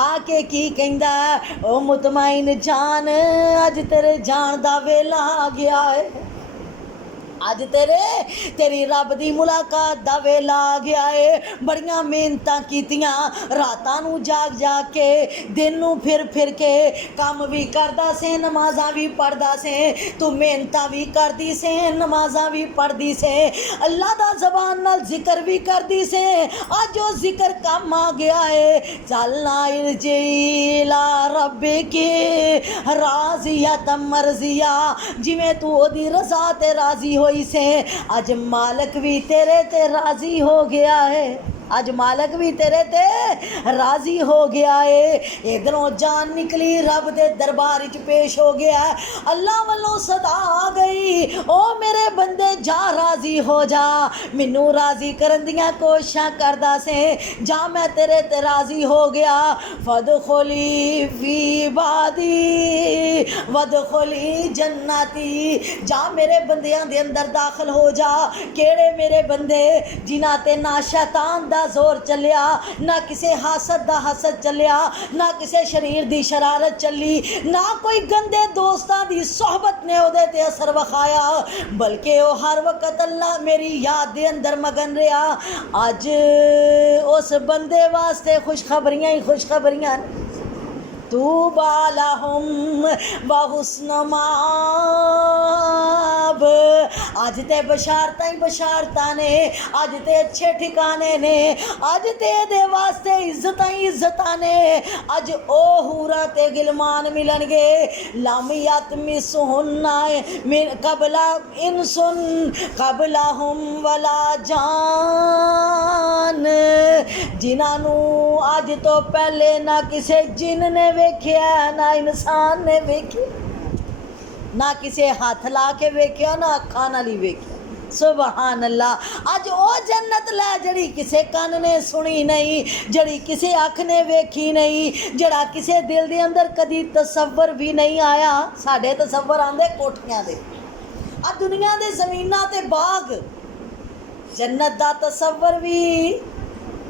आके की कहंदा, ओ मुतमइन जान अज तेरे जान दा वेला आ गया है, अज तेरी रब दी मुलाकात दा वेला आ गया है। बड़ियां मेहनतां कीतियां, रातां नूं जाग जाग के, दिन नूं फिर के, काम भी करदा से, नमाज़ां भी पढ़दा से, तू मेहनतां भी करदी से, नमाज़ां भी पढ़दी से, अल्लाह दा ज़बान नाल जिक्र भी करदी से। अज ओ जिक्र कम आ गया है, चलना इरजिला रब्बिकी राज़ियत मर्ज़िया। जिवें तू ओदी रज़ा ते राज़ी हो से, अज मालक भी तेरे ते राजी हो गया है, अज मालक भी तेरे ते राजी हो गया है। इधरों जान निकली, रब दे दरबार च पेश हो गया, अल्लाह वालों सदा आ गई, ओ मेरे बंदे जा राजी हो जा, मैनू राजी करन दियां कोशिशां करदा से, जा मैं तेरे ते राजी हो गया। फदखुली फी बादी वदखुली जन्नती, जा मेरे बंदियां दे अंदर दाखिल हो जा। केड़े मेरे बंदे जिन्हां ते ना शैतान दा जोर चलिया, ना किसी हासद दा हसद चलिया, ना किसी शरीर दी शरारत चली, ना कोई गंदे दोस्तां दी सोहबत ने उहदे ते असर वखाया, बल्कि वो हर वक्त अल्लाह मेरी याद दे अंदर मगन रहा। अज उस बंदे वास्ते खुशखबरियां ही खुशखबरियां, तूबा लहुम व हुस्न माब। अज ते बशारतां ही बशारतां ने, अज ते अच्छे ठिकाने ने, अज ते दे वास्ते इज्जतां ही इज्जतां ने। अज ओ हूरां ते गिलमान मिलणगे, लम यतमिसहुन्ना मिन कबला इंसुन कबलहुम वला जान, जिन्हां नू अज तो पहले ना किसी जिन ने वेख्या, ना इंसान ने वेख्या, ना किसी हाथ ला के वेख्या, ना अखां नाल ही वेख्या। सुभान अल्लाह। अज ओ जन्नत लै जड़ी किसी कन ने सुनी नहीं, जड़ी किसी अख ने वेखी नहीं, जड़ा किसी दिल दे अंदर कदी तसव्वुर भी नहीं आया। साडे तसव्वुर आंदे कोठियां दे, आ दुनिया दे ज़मीनां ते बाग, जन्नत दा तसव्वुर भी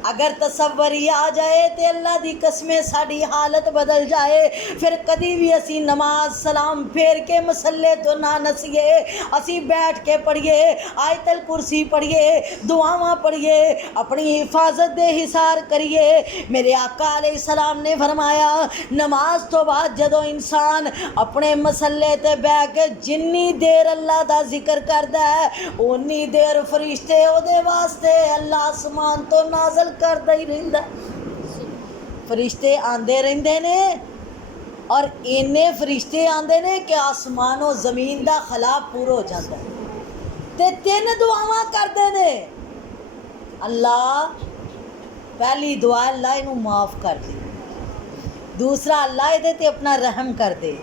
अगर तसव्वुर ही आ जाए तो अल्लाह दी कसमें साड़ी हालत बदल जाए। फिर कदी भी असी नमाज सलाम फेर के मसले तो ना नसीए, असी बैठ के पढ़िए, आयतल कुर्सी पढ़िए, दुआवां पढ़िए, अपनी हिफाजत दे हिसार करिए। मेरे आका अलैहिस्सलाम ने फरमाया, नमाज तो बाद जदों इंसान अपने मसले ते बह के जिन्नी देर अल्लाह दा जिक्र करदा है, उन्नी देर फरिश्ते ओदे वास्ते अल्लाह आसमान तो नाज़िल करदा ही रहिंदा। फरिश्ते आंदे रहिंदे ने और इन्ने फरिश्ते आंदे ने कि आसमानों ज़मीन दा खला पूरा हो जाता है। ते तीन दुआवां करदे ने, अल्लाह पहली दुआ अल्लाह इनू माफ़ कर दे, दूसरा अल्लाह इहदे ते अपना रहम कर दे,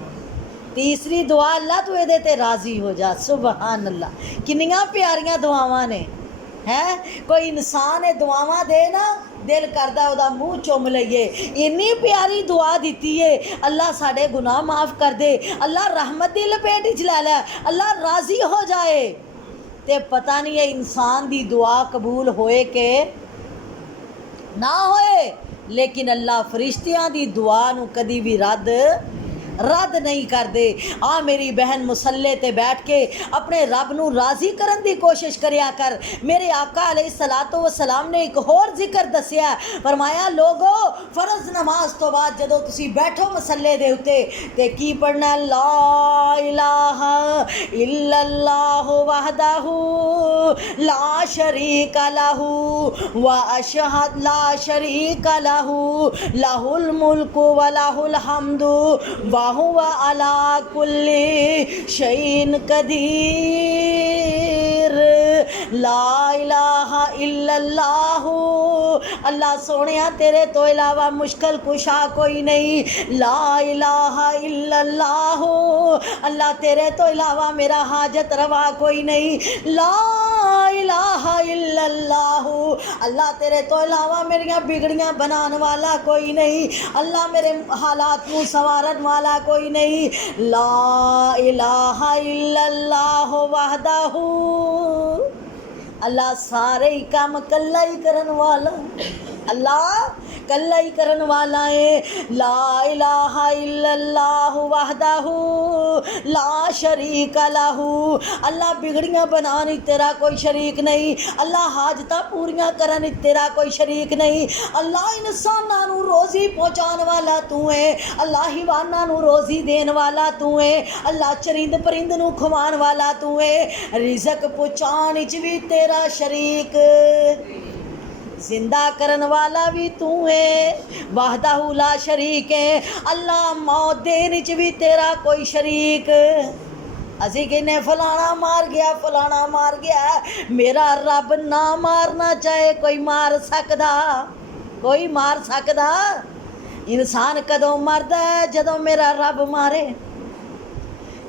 तीसरी दुआ अल्लाह तू इहदे ते राज़ी हो जा। सुभान अल्लाह। किन्नियां प्यारियां दुआवां ने है। कोई इंसान ये दुआवां दे ना, दिल करदा उहदा मूँह चुम लईए। इन्नी प्यारी दुआ दिती है, अल्लाह साडे गुनाह माफ़ कर दे, अल्लाह रहमत दी लपेट च लै लै, अल्लाह राज़ी हो जाए। ते पता नहीं है इंसान दी दुआ कबूल होए के ना होए, लेकिन अल्लाह फरिश्तियां दी दुआ नू कदी भी रद्द रद्द नहीं करते। आ मेरी बहन मुसल्ले ते बैठ के अपने रब नू राज़ी करन दी कोशिश करिया कर। मेरे आका अलैहिस्सलातो वस्सलाम ने एक होर जिक्र दसिया, फरमाया लोगो फर्ज नमाज तो बाद जदों तुसी बैठो मसल्ले दे उत्ते ते की पढ़ना, ला इलाहा इल्लल्लाहु वहदहू ला शरीका लहू व अशहद ला शरीका लहू लहुल मुल्कु व लहुल हम्दु व हुवा अला कुल्ली शैइन कदीर। ला इलाहा इल्लल्लाहु, अल्लाह सोनिया तेरे तो इलावा मुश्किल कुशा कोई नहीं। ला इलाहा इल्लल्लाहु, अल्लाह तेरे तो इलावा मेरा हाजत रवा कोई नहीं। ला इलाहा इल्लल्लाहु, अल्लाह तेरे तो इलावा मेरिया बिगड़ियां बनाने वाला कोई नहीं। अल्लाह मेरे हालात को संवारन वाला कोई नहीं। ला इलाहा इल्लल्लाहु वहदहू, अल्लाह सारे ही काम कल्ला ही करन वाला, अल्लाह कल्ला ही करन वाला है। ला इलाहा इल्लल्लाहु वहदहू ला शरीका लहू, अल्लाह बिगड़ियां बनाने तेरा कोई शरीक नहीं। अल्लाह हाजता पूरियां करन तेरा कोई शरीक नहीं। अल्लाह इंसानां नू रोज़ी पहुँचाने वाला तू है। अल्लाह हिवाना नू रोज़ी देन वाला तू है। अल्लाह चरिंद परिंद नू खवान वाला तू है। रिज़क पहुँचाने विच भी तेरा शरीक, जिंदा करन वाला भी तू है। वहदहू ला शरीक है। अल्लाह मौत देने च भी तेरा कोई शरीक, असी कहने फलाना मार गया फलाना मार गया, मेरा रब ना मारना चाहे कोई मार सकदा, कोई मार सकदा। इंसान कदों मरदा है जदों मेरा रब मारे।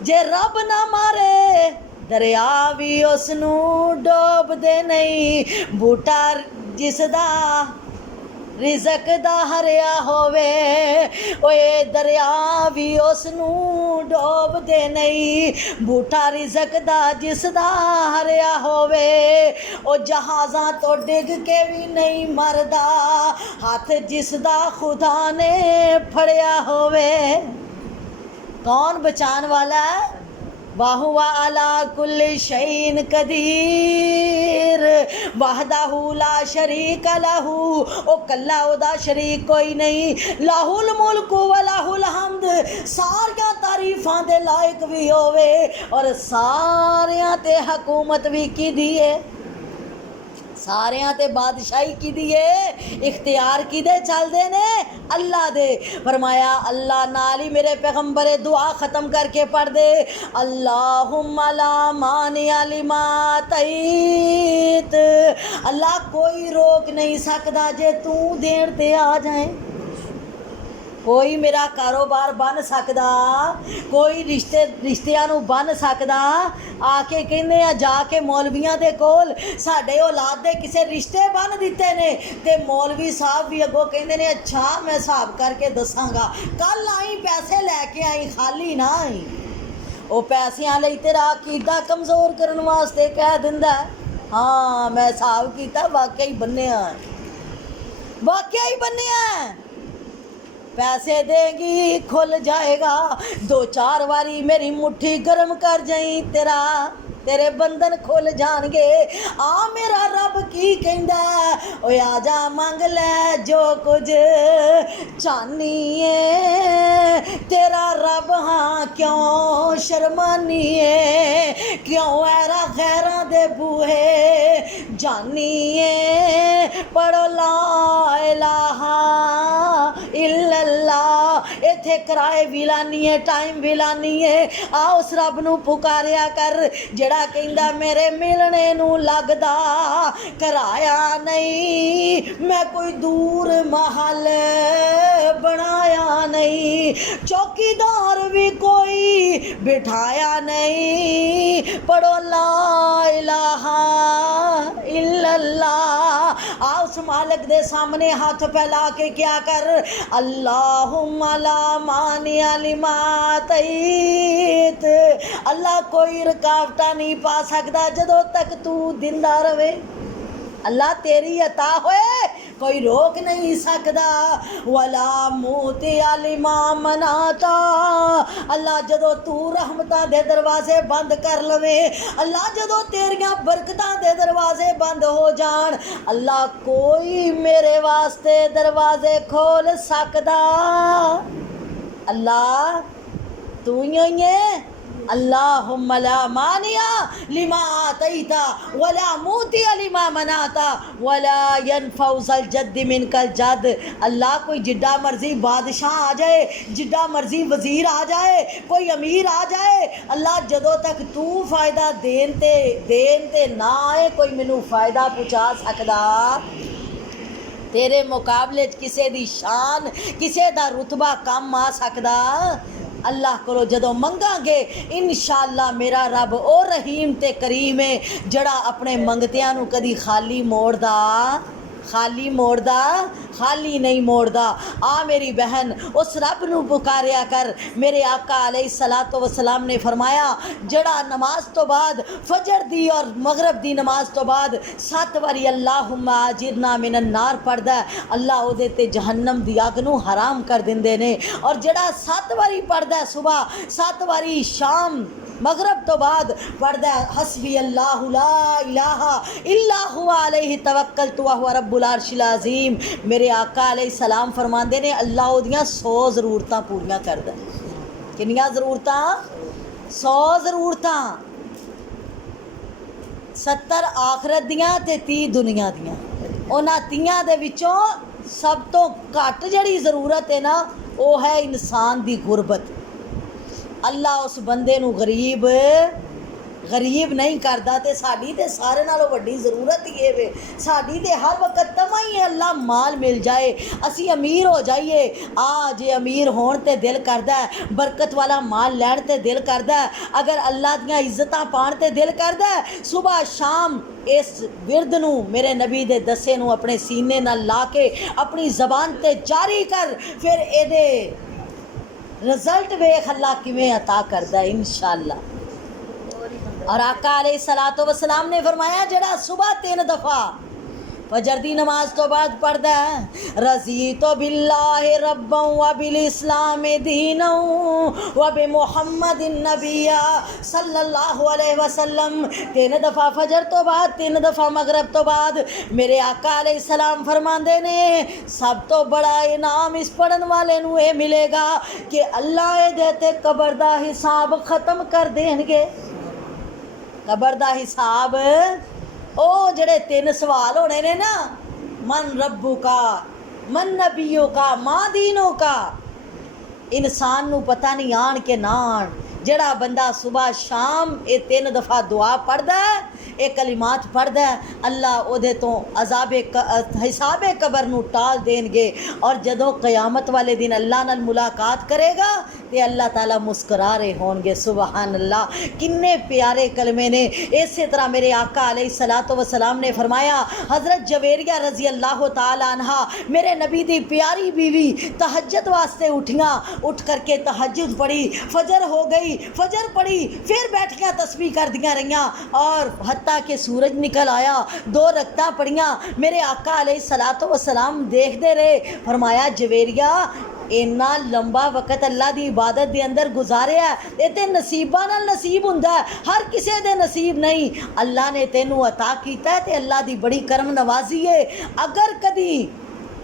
जे रब ना मारे दरिया भी उसनू डोब दे नहीं। बूटा जिसदा रिज़क दा हरिया होवे ओए दरिया भी उसनू डोब दे नहीं। बूटा रिज़क दा जिसदा हरिया होवे ओ जहाज़ां तो डिग के भी नहीं मरदा। हाथ जिसदा खुदा ने फड़िया होवे, कौन बचान वाला है? वाहुवा अला कुल्ली शैइन कदीर। वहदहू ला शरीका लहू, ओ कल्ला ओदा शरीक कोई नहीं। लाहुल मुल्क व लाहुल हम्द, सारियां तारीफां दे लायक भी होवे और सारियां ते हुकूमत भी कीदी है। सारियां ते बादशाही कीदी है। इख्तियार किदे चलदे ने? अल्लाह दे। फरमाया अल्लाह नाल ही मेरे पैगंबर दुआ ख़त्म करके पढ़ दे, अल्लाहुम्मा ला मानिया लिमा तईत। अल्लाह कोई रोक नहीं सकदा जे तू देण ते आ जाए। कोई मेरा कारोबार बन सकदा, कोई रिश्तियां नू बन सकदा। आके कहने आ जाके मौलवियां दे कोल साडे औलाद दे किसे रिश्ते बन दिते ने ते मौलवी साहब भी अगों कहंदे ने अच्छा मैं हिसाब करके दसांगा। कल आई पैसे लैके आई, खाली ना आई। वो पैसियां लई तेरा अकीदा कमज़ोर करन वास्ते कह दिंदा हाँ मैं हिसाब कीता वाकई बन्निया, वाकई ही बन्निया। पैसे देगी खुल जाएगा, दो चार बारी मेरी मुट्ठी गर्म कर जाई तेरे बंधन खुल जाएंगे। आ मेरा रब की कहंदा ओए आजा मंग ले जो कुछ चाहनी है। तेरा रब हाँ क्यों शर्मानी है, क्यों ऐरा खैरा दे बूहे जानी है। पढ़ो ला इलाहा इल्लल्लाह, इत्थे किराए भी लानी है टाइम भी लानी है। आ उस रब नू पुकारिया कर जेड़ा कहंदा मेरे मिलने नू लगदा कराया नहीं। मैं कोई दूर महल बनाया नहीं, चौकीदार भी कोई बिठाया नहीं। पढ़ो ला इलाहा इल्लल्लाह। आ उस मालिक दे सामने हाथ फैला के क्या कर, अल्लाहुम्मा ला मानिया लिमा तईत। अल्लाह कोई रुकावटा नहीं पा सकता जदों तक तू जिंदा रवे। अल्लाह तेरी अता होए कोई रोक नहीं सकदा। वला मोते लिमा मनाता, अल्लाह जदों तू रहमतां दे दरवाजे बंद कर लवे, अल्लाह जदों तेरियां बरकतां दे दरवाजे बंद हो जान, अल्लाह कोई मेरे वास्ते दरवाजे खोल सकदा। अल्लाह तू ही है। अल्लाहुम्मा ला मानिया लिमा आतैता वला मूतिया लिमा मनाता वला यनफौजल जद्द मिनकल जद। अल्लाह कोई जिड्डा मर्जी बादशाह आ जाए, जिड्डा मर्जी वजीर आ जाए, कोई अमीर आ जाए, अल्लाह जदों तक तू फ़ायदा देन ते ना आए कोई मैनू फ़ायदा पहुँचा सकदा। तेरे मुकाबले किसी दी शान, किसी दा रुतबा कम आ सकदा। अल्लाह को जदों मंगांगे इंशाअल्लाह मेरा रब ओ रहीम ते करीम है जड़ा अपने मंगतियां नू कदी खाली मोड़दा खाली नहीं मोड़दा। आ मेरी बहन उस रब नू पुकारिया कर। मेरे आका अलैहिस्सलातो वस्सलाम ने फरमाया जड़ा नमाज तो बाद फजर दी और मगरब दी नमाज तो बाद 7 बारी अल्लाहुम्मा अजिरना मिनन नार पढ़दा है, अल्लाह ओदे ते जहन्नम दी अग नू हराम कर दिंदे ने। और जड़ा 7 बारी पढ़दा है सुबह, 7 बारी शाम मगरब तो बाद पढ़दा है हस्बी अल्लाहु ला इलाहा इल्ला हुवा अलैहि तवक्कलतु व हुवा रब्बुल अर्शिल अज़ीम। मेरे आका अलैहिस्सलाम फरमांदे ने अल्लाह ओदियां 100 ज़रूरतां पूरियां करदा। किन्नियां ज़रूरतां? 100 ज़रूरतां। 70 आखरत दियां ते 30 दुनिया दियां। उन्हां 30 दे विचों सब तो घट जिहड़ी ज़रूरत है ना वो है इंसान दी गुरबत। अल्लाह उस बंदे नू गरीब नहीं करता। तो साड़ी तो सारे नालों वड्डी ज़रूरत ही है वे। साड़ी तो हर वक्त तमा ही है अल्लाह माल मिल जाए, असी अमीर हो जाइए। जे अमीर होण ते दिल करदा है, बरकत वाला माल लैण ते दिल करदा है, अगर अल्लाह दियां इज्जतां पाण ते दिल करदा है, सुबह शाम इस विरद नू मेरे नबी दे दसे नू अपने सीने नाल ला के अपनी ज़बान ते जारी कर, फिर एदे रिजल्ट वेख अल्लाह किवें अता करदा है इंशाअल्लाह। और आका अलैहिस्सलातो वस्सलाम ने फरमाया जड़ा सुबह 3 दफ़ा फजर दी नमाज तो बाद पढ़दा है रज़ीतु बिल्लाहि रब्बन व बिल इस्लाम दीनन व बि मुहम्मदिन नबिय्या सल्लल्लाहु अलैहि वसल्लम। 3 दफ़ा फजर तो बाद, 3 दफ़ा मगरब तो बाद मेरे आका अलैहिस्सलाम फरमांदे ने सब तो बड़ा इनाम इस पढ़न वाले नू ये मिलेगा कि अल्लाह इहदे ते कबर दा हिसाब ख़त्म कर देणगे। कबर दा हिसाब ओ जड़े 3 सवाल होने ने ना, मन रब्बू का, मन नबियों का, माँ दीनों का, इंसान नू पता नहीं आन के ना आन। जड़ा बंदा सुबह शाम ये 3 दफ़ा दुआ पढ़दा है, ये कलिमात पढ़दा है, अल्लाह ओदे तो हिसाबे कबर नू टाल देंगे। और जदों क़यामत वाले दिन अल्लाह नाल मुलाकात करेगा तो अल्लाह ताला मुस्करा रहे होंगे। सुबहान अल्लाह, किन्ने प्यारे कलमे ने। इस तरह मेरे आका अलैहिस्सलातो वस्सलाम ने फरमाया हज़रत जवेरिया रज़ी अल्लाह ताला अन्हा मेरे नबी दी प्यारी बीवी तहज्जुद वास्ते उठियाँ, उठ करके तहज्जुद पढ़ी, फजर हो गई, फजर पढ़ी, फिर बैठियाँ तस्बीह कर दियाँ रहियाँ और हत्ता के सूरज निकल आया, 2 रकता पढ़ियाँ। मेरे आका अलैहिस्सलातो वस्सलाम देखते रहे, फरमाया जवेरिया इन्ना लंबा वक़्त अल्लाह की इबादत के अंदर गुजारिया ये तो नसीबा नाल नसीब हुंदा है, हर किसी दे नसीब नहीं। अल्लाह ने तेनू अता कीता है ते अल्लाह की बड़ी करम नवाजी है। अगर कदी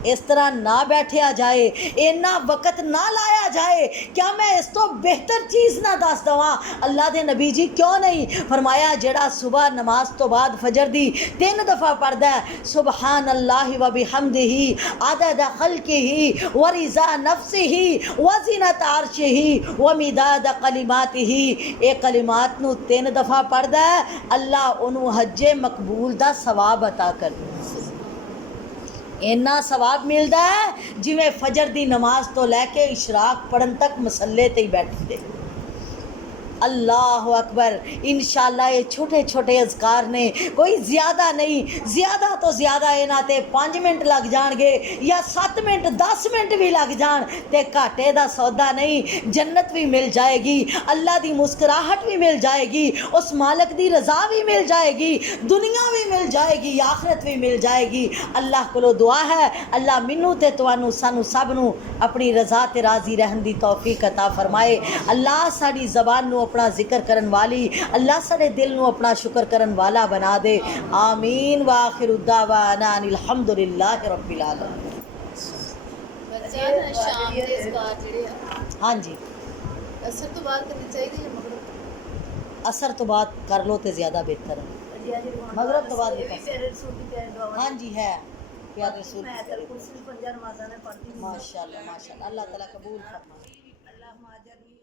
इस तरह ना बैठा जाए, इन्ना वक़्त ना लाया जाए, क्या मैं इस तो बेहतर चीज़ ना दस दवां? अल्लाह के नबी जी क्यों नहीं? फरमाया जड़ा सुबह नमाज तो बाद फजर दी 3 दफ़ा पढ़दा है सुबहान अल्लाह व बिहम्दिही अदद खल्किही व रिज़ा नफ्सिही व ज़ीनत अर्शिही व मिदाद कलिमातिही, ये कलिमात नू 3 दफ़ा पढ़दा है, अल्लाह उन्होंने हज्जे मकबूल दा सवाब अता कर इन्ना सवाब मिलता है जिमें फजर दी नमाज तो लैके इशराक पढ़न तक मसले ते ही बैठे। अल्लाह अकबर। इंशाल्लाह ये छोटे छोटे अज़कार ने, कोई ज़्यादा नहीं, ज़्यादा तो ज़्यादा इन्हां ते 5 मिनट लग जाणगे या 7 मिनट 10 मिनट भी लग जान ते घाटे दा सौदा नहीं। जन्नत भी मिल जाएगी, अल्लाह दी मुस्कुराहट भी मिल जाएगी, उस मालिक दी रज़ा भी मिल जाएगी, दुनिया भी मिल जाएगी, आखिरत भी मिल जाएगी। अल्लाह कोलों दुआ है अल्लाह मैनू ते तुहानू सानू सब नू अपनी रज़ा ते राज़ी रहन दी तौफीक अता फरमाए। अल्लाह साड़ी ज़बान नू अपना जिक्र करन वाली, अल्लाह साडे दिल नू अपना शुक्र करन वाला बना दे। आमीन व आखिरु दावाना अनिल हम्दुलिल्लाहि रब्बिल आलमीन। शाम ਦੇ ਅਜ਼ਕਾਰ ਜਿਹੜੇ ਆ हाँ जी, ਅਸਰ ਤੋਂ ਬਾਅਦ ਕਰਨੀ ਚਾਹੀਦੀ ਹੈ ਮਗਰਬ असर तो बाद कर लो तो ज़्यादा बेहतर है। मगरब तो बाद भी कर सकते। हाँ जी है प्यारे रसूल की। माशाल्लाह माशाल्लाह, अल्लाह ताला कबूल फरमाए।